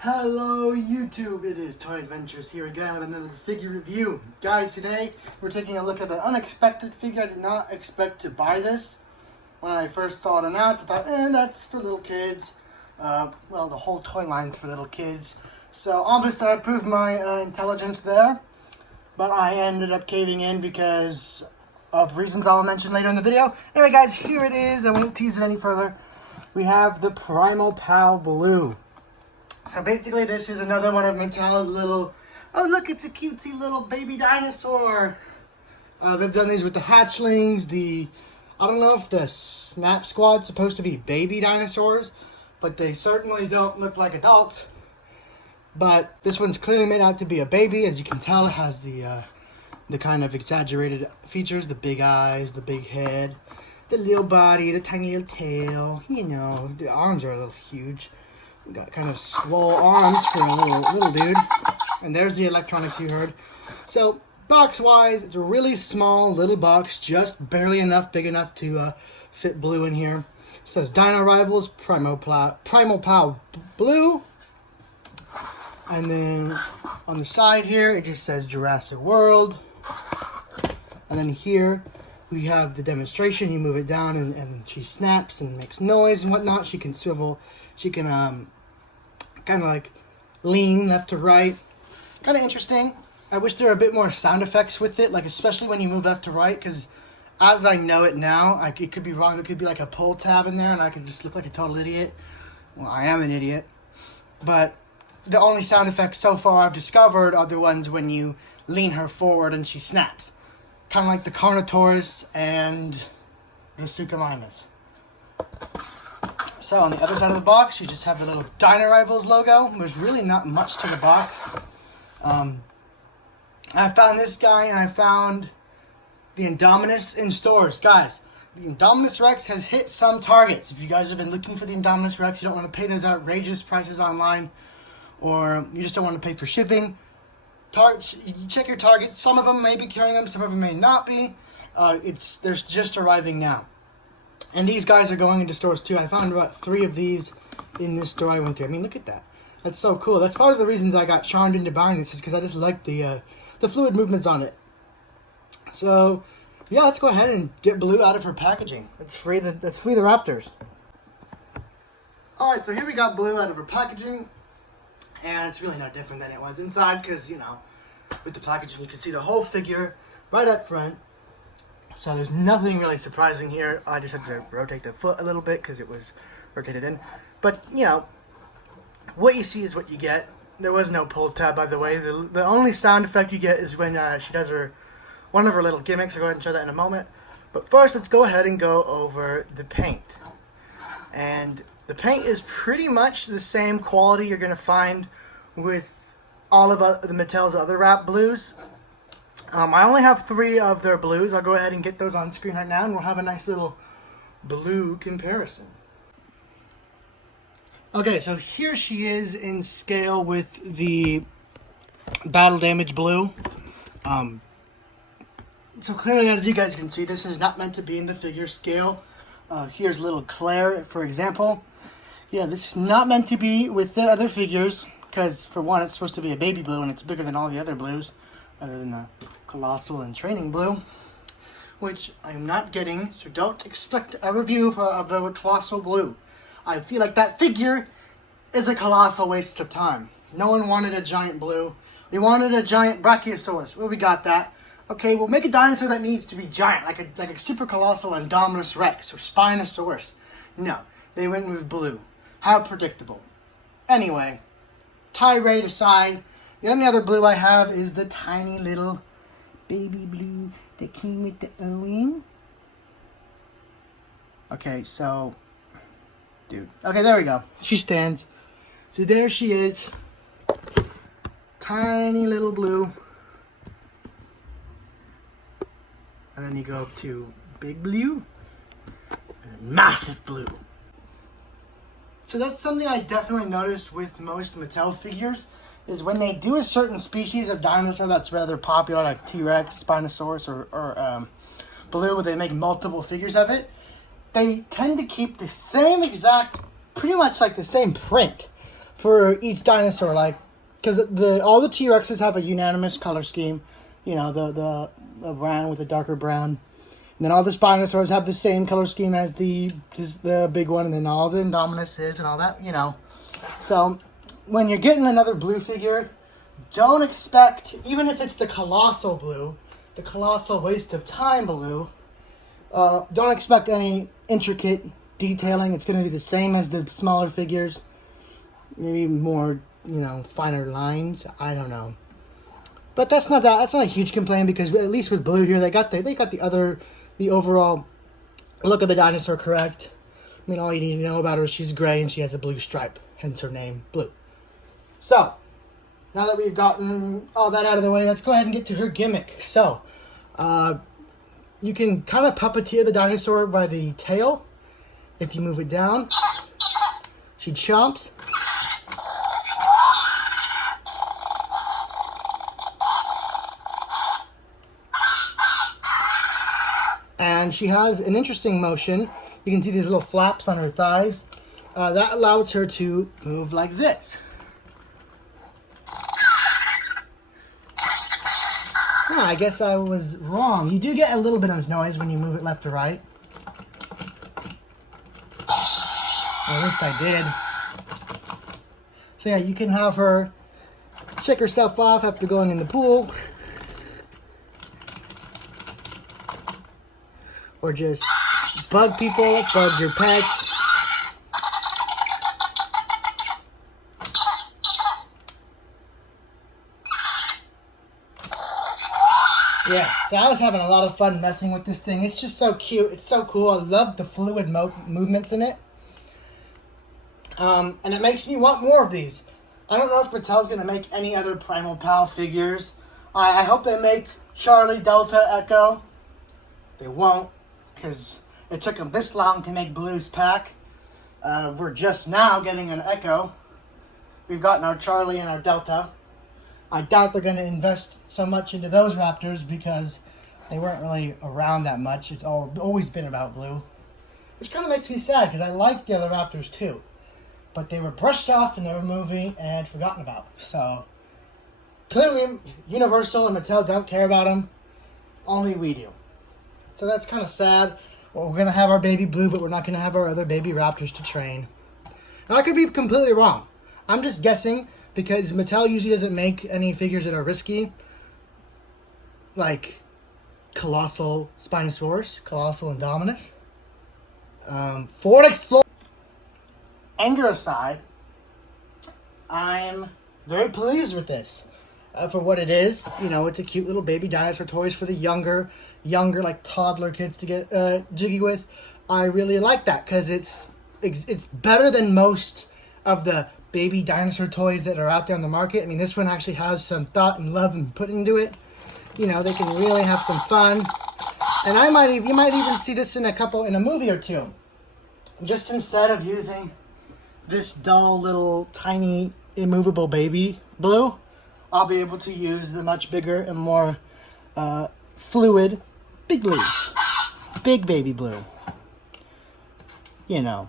Hello YouTube, it is Toy Adventures here again with another figure review. Guys, today we're taking a look at an unexpected figure. I did not expect to buy this. When I first saw it announced, I thought, that's for little kids. Well, the whole toy line's for little kids. So obviously I proved my intelligence there. But I ended up caving in because of reasons I'll mention later in the video. Anyway guys, here it is. I won't tease it any further. We have the Primal Pal Blue. So basically this is another one of Mattel's little, oh look, it's a cutesy little baby dinosaur. They've done these with the hatchlings, I don't know if the Snap Squad's supposed to be baby dinosaurs, but they certainly don't look like adults. But this one's clearly made out to be a baby. As you can tell, it has the kind of exaggerated features, the big eyes, the big head, the little body, the tiny little tail, you know, the arms are a little huge. Got kind of swole arms for a little dude. And there's the electronics you heard. So, box-wise, it's a really small little box, just barely big enough to fit Blue in here. It says Dino Rivals, Primal Pal Blue. And then on the side here, it just says Jurassic World. And then here, we have the demonstration. You move it down and she snaps and makes noise and whatnot. She can swivel. She can kind of like lean left to right. Kind of interesting. I wish there were a bit more sound effects with it, like especially when you move left to right, because as I know it now, it could be wrong. There could be like a pull tab in there and I could just look like a total idiot. Well, I am an idiot. But the only sound effects so far I've discovered are the ones when you lean her forward and she snaps. Kind of like the Carnotaurus and the Suchomimus. So on the other side of the box, you just have the little Dino Rivals logo. There's really not much to the box. I found this guy and I found the Indominus in stores. Guys, the Indominus Rex has hit some targets. If you guys have been looking for the Indominus Rex, you don't want to pay those outrageous prices online, or you just don't want to pay for shipping, you check your targets. Some of them may be carrying them, some of them may not be. They're just arriving now. And these guys are going into stores too. I found about 3 of these in this store I went to. I mean, look at that. That's so cool. That's part of the reasons I got charmed into buying this, is because I just like the fluid movements on it. So, yeah, let's go ahead and get Blue out of her packaging. Let's free the Raptors. Alright, so here we got Blue out of her packaging. And it's really no different than it was inside, because, you know, with the packaging you can see the whole figure right up front. So there's nothing really surprising here. I just had to rotate the foot a little bit because it was rotated in. But, you know, what you see is what you get. There was no pull tab, by the way. The only sound effect you get is when she does one of her little gimmicks. I'll go ahead and show that in a moment. But first, let's go ahead and go over the paint. And the paint is pretty much the same quality you're going to find with all of the Mattel's other wrap blues. I only have 3 of their blues. I'll go ahead and get those on screen right now, and we'll have a nice little blue comparison. Okay, so here she is in scale with the Battle Damage Blue. So clearly, as you guys can see, this is not meant to be in the figure scale. Here's little Claire, for example. Yeah, this is not meant to be with the other figures, because for one, it's supposed to be a baby blue, and it's bigger than all the other blues, other than the Colossal and Training Blue, which I'm not getting, so don't expect a review of the Colossal Blue. I feel like that figure is a colossal waste of time. No one wanted a giant blue. We wanted a giant Brachiosaurus. Well, we got that. Okay, we'll make a dinosaur that needs to be giant, like a super colossal Indominus Rex or Spinosaurus. No, they went with blue. How predictable. Anyway, tirade aside, the only other blue I have is the tiny little baby blue that came with the Owen. Okay, so, dude. Okay, there we go. She stands. So there she is. Tiny little blue. And then you go up to big blue. And then massive blue. So that's something I definitely noticed with most Mattel figures, is when they do a certain species of dinosaur that's rather popular, like T-Rex, Spinosaurus, or Blue, where they make multiple figures of it, they tend to keep the same exact, pretty much like the same print for each dinosaur, like, because all the T-Rexes have a unanimous color scheme, you know, the brown with a darker brown. And then all the Spinosaurs have the same color scheme as the big one, and then all the Indominuses and all that, you know. So when you're getting another blue figure, don't expect, even if it's the Colossal blue, the Colossal Waste of Time blue, don't expect any intricate detailing. It's going to be the same as the smaller figures. Maybe more, you know, finer lines. I don't know. But that's not a huge complaint, because at least with blue here, they got the overall look of the dinosaur correct. I mean, all you need to know about her is she's gray and she has a blue stripe, hence her name, Blue. So, now that we've gotten all that out of the way, let's go ahead and get to her gimmick. So, you can kind of puppeteer the dinosaur by the tail. If you move it down, she chomps. And she has an interesting motion. You can see these little flaps on her thighs. That allows her to move like this. I guess I was wrong. You do get a little bit of noise when you move it left to right. Or at least I did. So yeah, you can have her shake herself off after going in the pool. Or just bug people, bug your pets. Yeah, so I was having a lot of fun messing with this thing. It's just so cute. It's so cool. I love the fluid movements in it. And it makes me want more of these. I don't know if Mattel's going to make any other Primal Pal figures. I hope they make Charlie, Delta, Echo. They won't, because it took them this long to make Blue's pack. We're just now getting an Echo. We've gotten our Charlie and our Delta. I doubt they're going to invest so much into those Raptors, because they weren't really around that much. It's always been about Blue. Which kind of makes me sad, because I like the other Raptors too. But they were brushed off in the movie and forgotten about. So, clearly, Universal and Mattel don't care about them. Only we do. So that's kind of sad. Well, we're going to have our baby Blue, but we're not going to have our other baby Raptors to train. Now, I could be completely wrong. I'm just guessing, because Mattel usually doesn't make any figures that are risky. Like Colossal Spinosaurus, Colossal Indominus. Ford Explorer. Anger aside, I'm very pleased with this. For what it is, you know, it's a cute little baby dinosaur toys for the younger like toddler kids to get jiggy with. I really like that, because it's better than most of the baby dinosaur toys that are out there on the market. I mean, this one actually has some thought and love and put into it. You know, they can really have some fun. And you might even see this in a movie or two. Just instead of using this dull little tiny immovable baby Blue, I'll be able to use the much bigger and more fluid Big Blue. Big baby Blue. You know,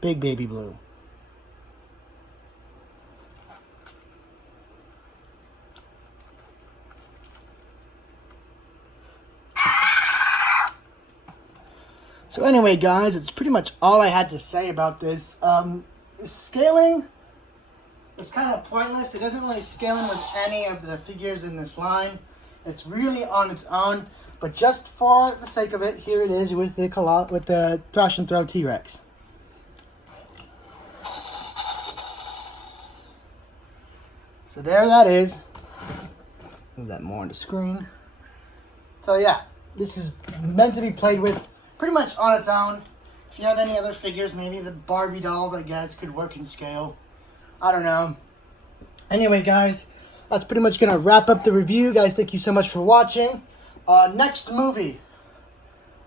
big baby Blue. So anyway, guys, it's pretty much all I had to say about this. Scaling is kind of pointless. It doesn't really scale in with any of the figures in this line. It's really on its own. But just for the sake of it, here it is with the Thrash and Throw T-Rex. So there that is. Move that more on the screen. So yeah, this is meant to be played with pretty much on its own. If you have any other figures, maybe the Barbie dolls, I guess, could work in scale. I don't know. Anyway, guys, that's pretty much going to wrap up the review. Guys, thank you so much for watching. Next movie.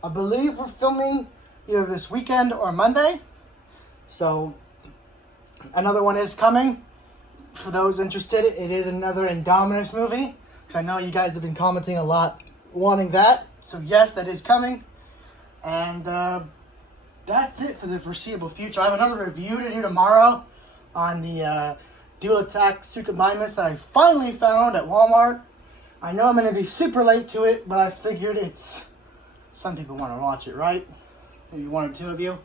I believe we're filming either this weekend or Monday. So, another one is coming. For those interested, it is another Indominus movie. Because I know you guys have been commenting a lot wanting that. So, yes, that is coming. And that's it for the foreseeable future. I have another review to do tomorrow on the Dual Attack Suchomimus that I finally found at Walmart. I know I'm going to be super late to it, but I figured some people want to watch it, right? Maybe one or two of you.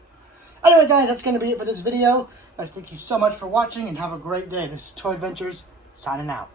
Anyway, guys, that's going to be it for this video. Guys, thank you so much for watching and have a great day. This is Toy Adventures signing out.